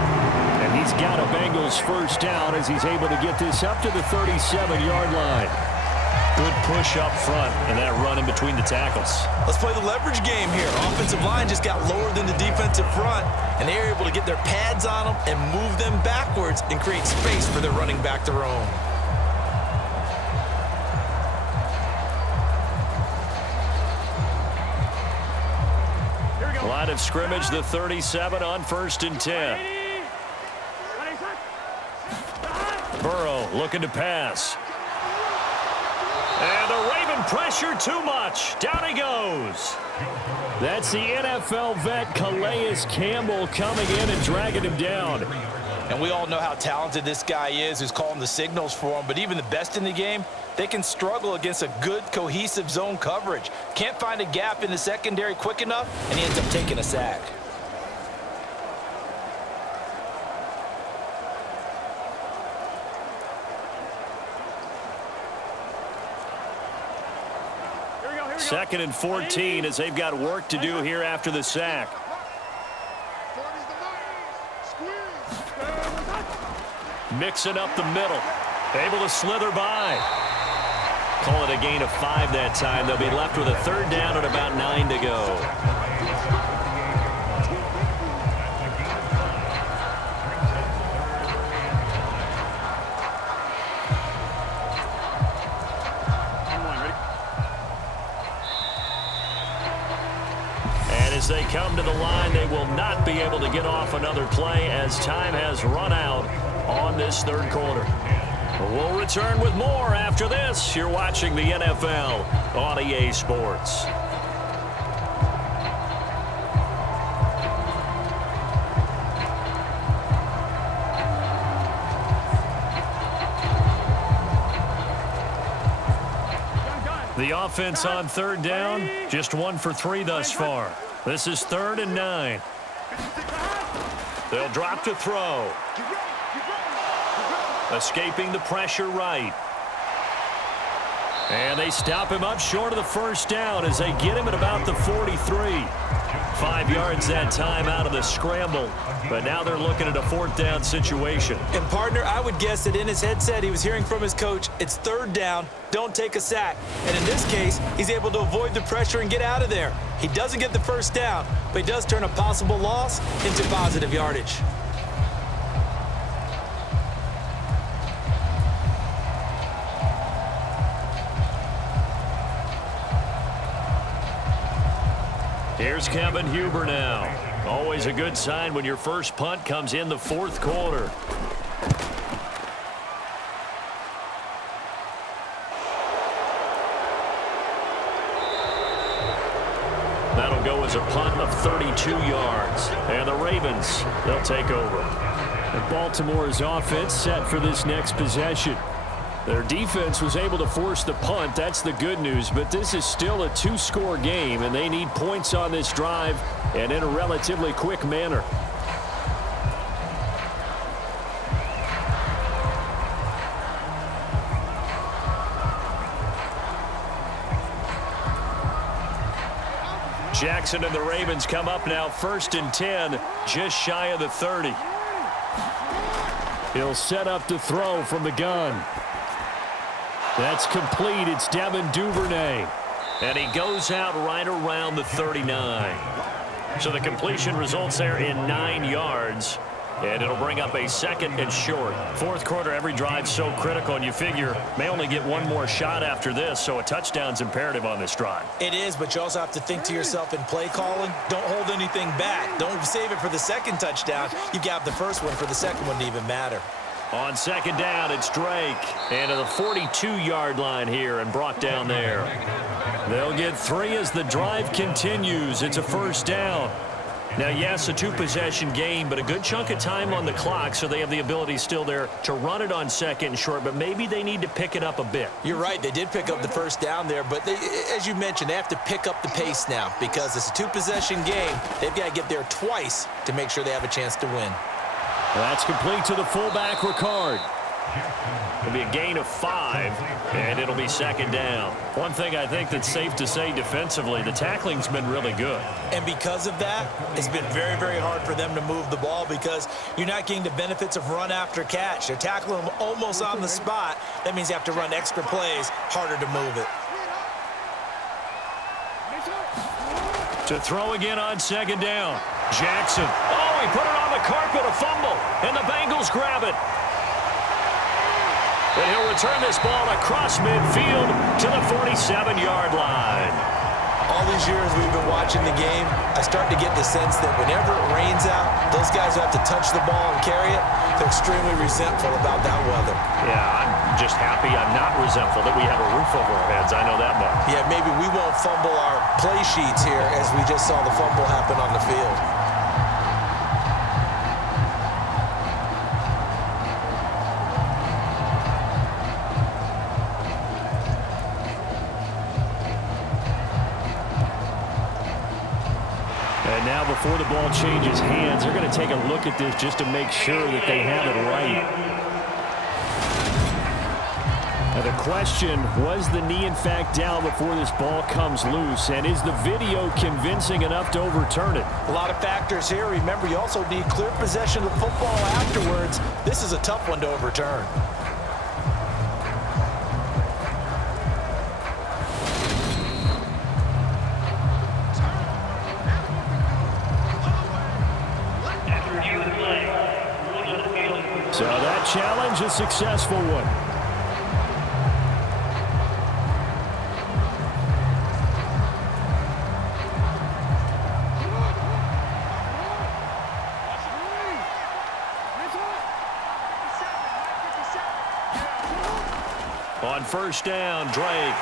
And he's got a Bengals first down as he's able to get this up to the 37-yard line. Good push up front and that run in between the tackles. Let's play the leverage game here. Offensive line just got lower than the defensive front, and they were able to get their pads on them and move them backwards and create space for their running back to roam. Line of scrimmage, the 37 on 1st and 10. Burrow looking to pass. And the Raven pressure too much. Down he goes. That's the NFL vet Calais Campbell coming in and dragging him down. And we all know how talented this guy is, who's calling the signals for him. But even the best in the game, they can struggle against a good, cohesive zone coverage. Can't find a gap in the secondary quick enough, and he ends up taking a sack. Second and 14 as they've got work to do here after the sack. Mixing up the middle. Able to slither by. Call it a gain of 5 that time. They'll be left with a 3rd down and about 9 to go. As they come to the line, they will not be able to get off another play as time has run out on this 3rd quarter. We'll return with more after this. You're watching the NFL on EA Sports. The offense on third down, just 1 for 3 thus far. This is 3rd and 9. They'll drop to throw. Escaping the pressure right. And they stop him up short of the first down as they get him at about the 43. 5 yards that time out of the scramble. But now they're looking at a 4th down situation. And, partner, I would guess that in his headset he was hearing from his coach, it's 3rd down, don't take a sack. And in this case, he's able to avoid the pressure and get out of there. He doesn't get the first down, but he does turn a possible loss into positive yardage. Here's Kevin Huber now. Always a good sign when your first punt comes in the 4th quarter. That'll go as a punt of 32 yards. And the Ravens, they'll take over. And Baltimore's offense set for this next possession. Their defense was able to force the punt. That's the good news. But this is still a 2-score game, and they need points on this drive and in a relatively quick manner. Jackson and the Ravens come up now 1st and 10, just shy of the 30. He'll set up to throw from the gun. That's complete. It's Devin Duvernay. And he goes out right around the 39. So the completion results there in 9 yards. And it'll bring up a 2nd and short. 4th quarter, every drive so critical, and you figure may only get one more shot after this, so a touchdown's imperative on this drive. It is, but you also have to think to yourself in play calling, don't hold anything back. Don't save it for the 2nd touchdown. You got the first one for the 2nd one to even matter. On 2nd down, it's Drake. And to the 42-yard line here and brought down there. They'll get 3 as the drive continues. It's a 1st down. Now, yes, a 2-possession game, but a good chunk of time on the clock, so they have the ability still there to run it on 2nd and short, but maybe they need to pick it up a bit. You're right. They did pick up the 1st down there, but they, as you mentioned, they have to pick up the pace now because it's a 2-possession game. They've got to get there twice to make sure they have a chance to win. That's complete to the fullback, Rashod. It'll be a gain of 5, and it'll be 2nd down. One thing I think that's safe to say defensively, the tackling's been really good. And because of that, it's been very, very hard for them to move the ball because you're not getting the benefits of run after catch. They're tackling them almost on the spot. That means you have to run extra plays, harder to move it. To throw again on 2nd down. Jackson. Oh, he put it on the carpet, a fumble, and the Bengals grab it. And he'll return this ball across midfield to the 47-yard line. All these years we've been watching the game, I start to get the sense that whenever it rains out, those guys who have to touch the ball and carry it, they're extremely resentful about that weather. Yeah, I'm just happy I'm not resentful that we have a roof over our heads. I know that much. Yeah, maybe we won't fumble our play sheets here as we just saw the fumble happen on the field. Now before the ball changes hands, they're going to take a look at this just to make sure that they have it right. Now the question, was the knee in fact down before this ball comes loose? And is the video convincing enough to overturn it? A lot of factors here. Remember, you also need clear possession of the football afterwards. This is a tough one to overturn. So that challenge, a successful one. On first down, Drake.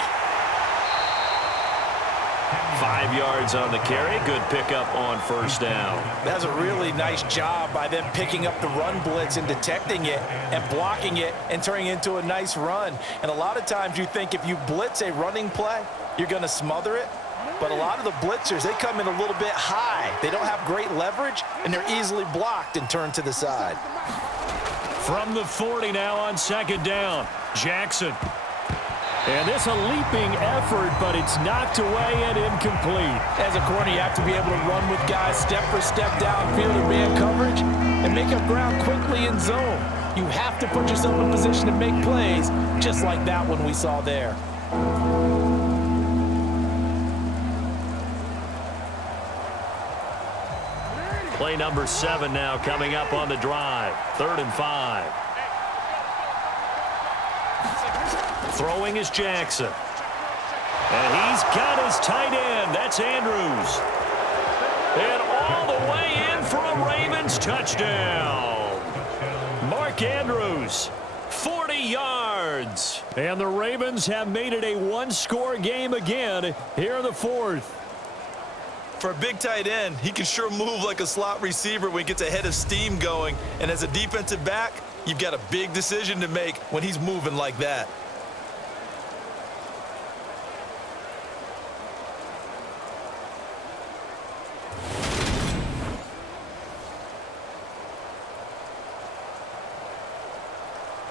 5 yards on the carry. Good pickup on first down. That's a really nice job by them picking up the run blitz and detecting it and blocking it and turning it into a nice run. And a lot of times you think if you blitz a running play, you're going to smother it. But a lot of the blitzers, they come in a little bit high. They don't have great leverage, and they're easily blocked and turned to the side. From the 40 now on second down, Jackson. And this a leaping effort, but it's knocked away and incomplete. As a corner, you have to be able to run with guys step for step downfield in man coverage and make up ground quickly in zone. You have to put yourself in position to make plays, just like that one we saw there. Play number 7 now coming up on the drive. 3rd and 5. Throwing is Jackson. And he's got his tight end. That's Andrews. And all the way in for a Ravens touchdown. Mark Andrews, 40 yards. And the Ravens have made it a one-score game again here in the 4th. For a big tight end, he can sure move like a slot receiver when he gets a head of steam going. And as a defensive back, you've got a big decision to make when he's moving like that.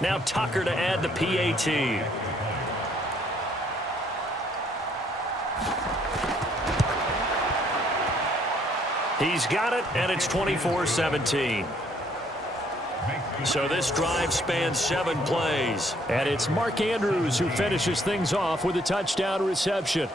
Now Tucker to add the PAT. He's got it, and it's 24-17. So this drive spans 7 plays. And it's Mark Andrews who finishes things off with a touchdown reception.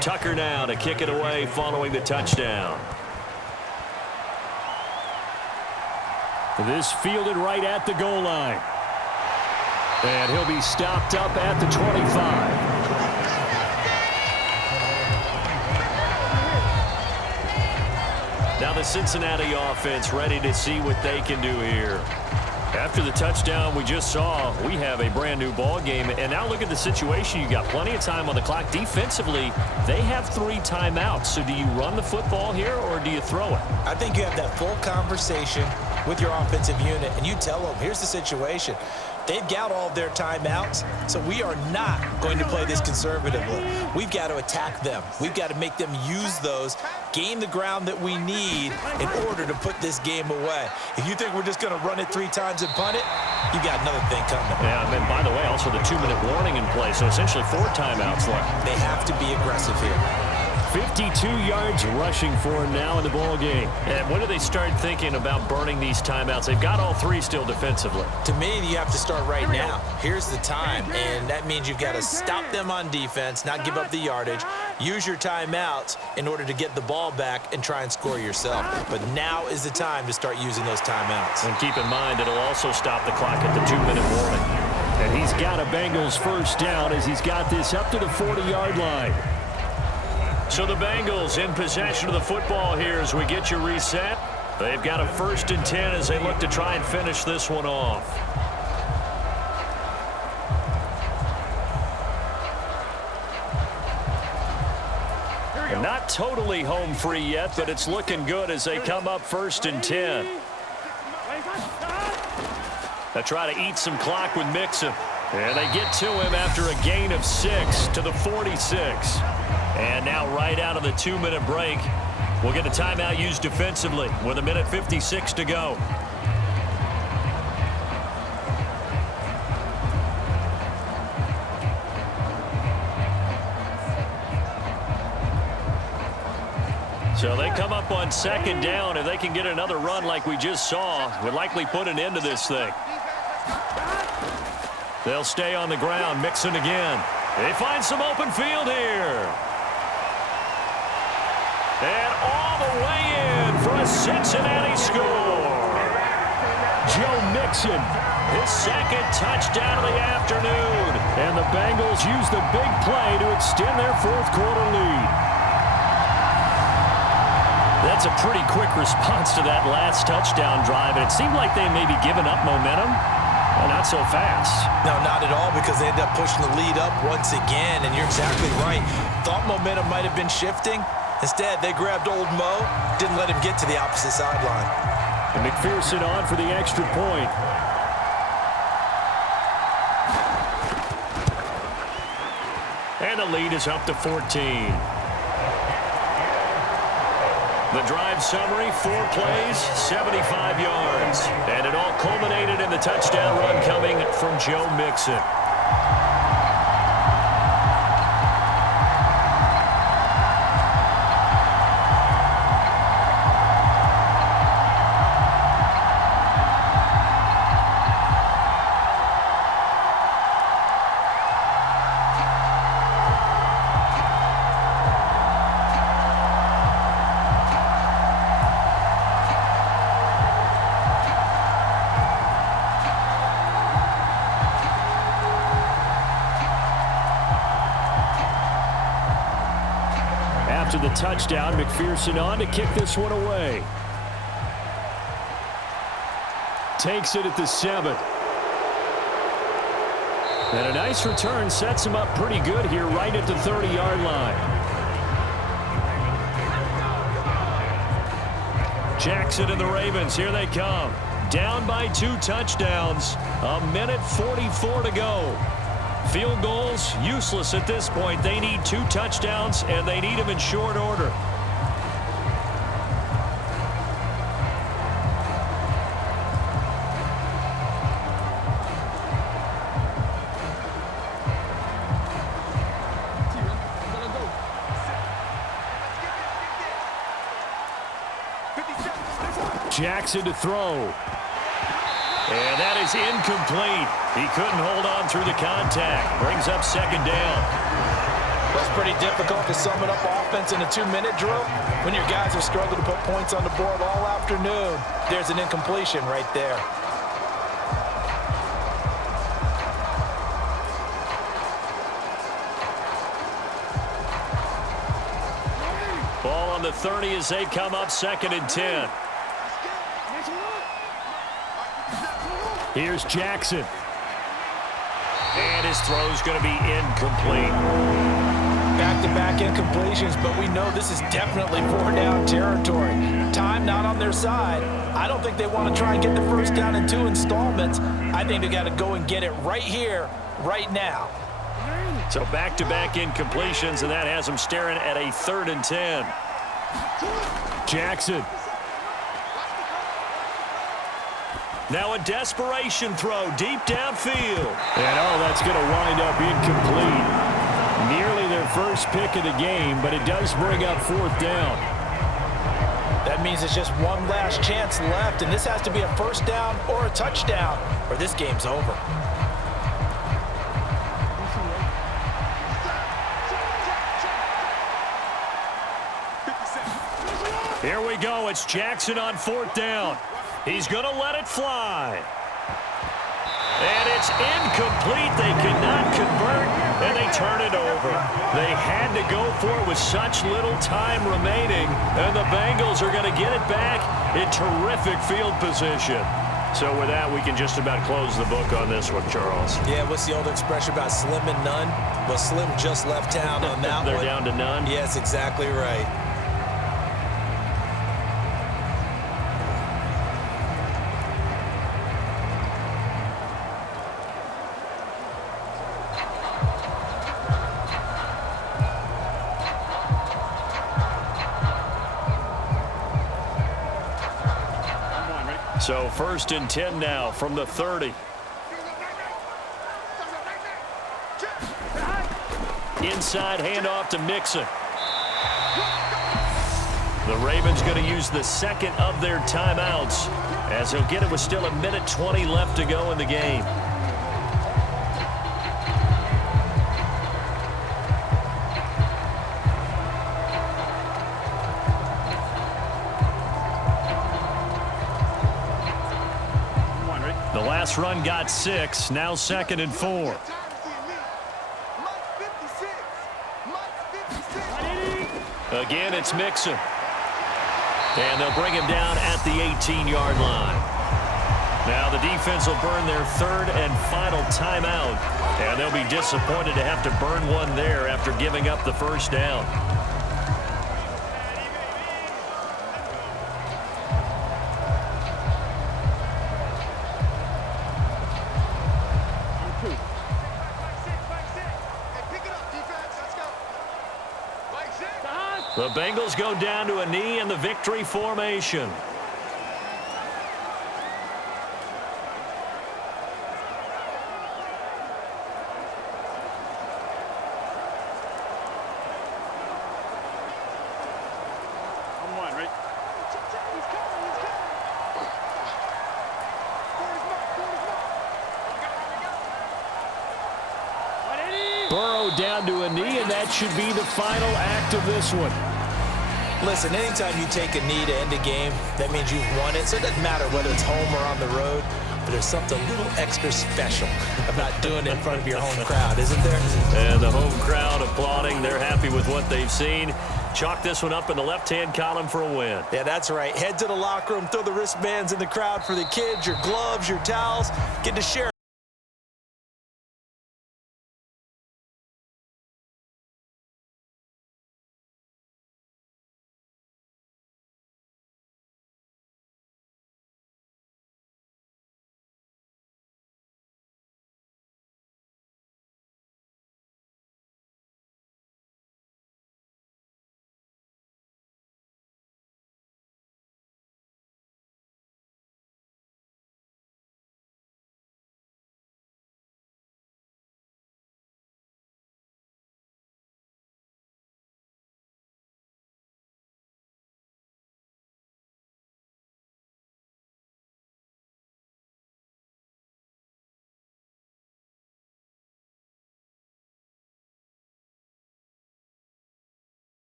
Tucker now to kick it away following the touchdown. This fielded right at the goal line. And he'll be stopped up at the 25. Now the Cincinnati offense ready to see what they can do here. After the touchdown we just saw, we have a brand new ball game. And now look at the situation. You got plenty of time on the clock. Defensively, they have 3 timeouts. So do you run the football here or do you throw it? I think you have that full conversation with your offensive unit, and you tell them, here's the situation. They've got all of their timeouts, so we are not going to play this conservatively. We've got to attack them. We've got to make them use those, gain the ground that we need in order to put this game away. If you think we're just going to run it 3 times and punt it, you got another thing coming. Yeah, and by the way, also the 2-minute warning in play, so essentially 4 timeouts left. They have to be aggressive here. 52 yards rushing for him now in the ball game. And when do they start thinking about burning these timeouts? They've got all 3 still defensively. To me, you have to start right now. Here's the time, and that means you've got to stop them on defense, not give up the yardage, use your timeouts in order to get the ball back and try and score yourself. But now is the time to start using those timeouts. And keep in mind, it'll also stop the clock at the 2-minute warning. And he's got a Bengals first down as he's got this up to the 40-yard line. So the Bengals in possession of the football here as we get you reset. They've got a 1st and 10 as they look to try and finish this one off. And not totally home free yet, but it's looking good as they come up 1st and 10. They try to eat some clock with Mixon. And they get to him after a gain of 6 to the 46. And now right out of the 2-minute break, we'll get a timeout used defensively with 1:56 to go. So they come up on 2nd down. If they can get another run like we just saw, would likely put an end to this thing. They'll stay on the ground. Mixon again. They find some open field here. And all the for a Cincinnati score. Joe Mixon, his second touchdown of the afternoon. And the Bengals use the big play to extend their fourth quarter lead. That's a pretty quick response to that last touchdown drive. And it seemed like they may be giving up momentum. Well, not so fast. No, not at all, because they ended up pushing the lead up once again. And you're exactly right. Thought momentum might have been shifting. Instead, they grabbed old Mo, didn't let him get to the opposite sideline. And McPherson on for the extra point. And the lead is up to 14. The drive summary, 4 plays, 75 yards. And it all culminated in the touchdown run coming from Joe Mixon. After the touchdown, McPherson on to kick this one away. Takes it at the 7. And a nice return sets him up pretty good here right at the 30-yard line. Jackson and the Ravens, here they come. Down by 2 touchdowns. 1:44 to go. Field goals, useless at this point. They need 2 touchdowns, and they need them in short order. Jackson to throw. And that is incomplete. He couldn't hold on through the contact. Brings up second down. That's pretty difficult to sum it up offense in a 2-minute drill. When your guys have struggled to put points on the board all afternoon, there's an incompletion right there. Ball on the 30 as they come up 2nd and 10. Here's Jackson. And his throw's going to be incomplete. Back-to-back incompletions, but we know this is definitely 4-down territory. Time not on their side. I don't think they want to try and get the first down in 2 installments. I think they got to go and get it right here, right now. So back-to-back incompletions, and that has them staring at a 3rd and 10. Jackson. Now a desperation throw deep downfield. And that's going to wind up incomplete. Nearly their first pick of the game, but it does bring up 4th down. That means it's just one last chance left, and this has to be a first down or a touchdown, or this game's over. Here we go. It's Jackson on 4th down. He's going to let it fly. And it's incomplete. They cannot convert, and they turn it over. They had to go for it with such little time remaining, and the Bengals are going to get it back in terrific field position. So with that, we can just about close the book on this one, Charles. Yeah, what's the old expression about slim and none? Well, Slim just left town on that They're one. down to none? Yes, exactly right. So 1st and 10 now from the 30. Inside handoff to Mixon. The Ravens going to use the 2nd of their timeouts as he'll get it with still 1:20 left to go in the game. last run got 6. Now 2nd and 4. Again, it's Mixon. And they'll bring him down at the 18-yard line. Now the defense will burn their 3rd and final timeout. And they'll be disappointed to have to burn one there after giving up the first down. The Bengals go down to a knee in the victory formation. Burrow down to a knee, and that should be the final act of this one. Listen, anytime you take a knee to end a game, that means you've won it. So it doesn't matter whether it's home or on the road, but there's something a little extra special about doing it in front of your home crowd, isn't there? And the home crowd applauding. They're happy with what they've seen. Chalk this one up in the left-hand column for a win. Yeah, that's right. Head to the locker room, throw the wristbands in the crowd for the kids, your gloves, your towels. Get to share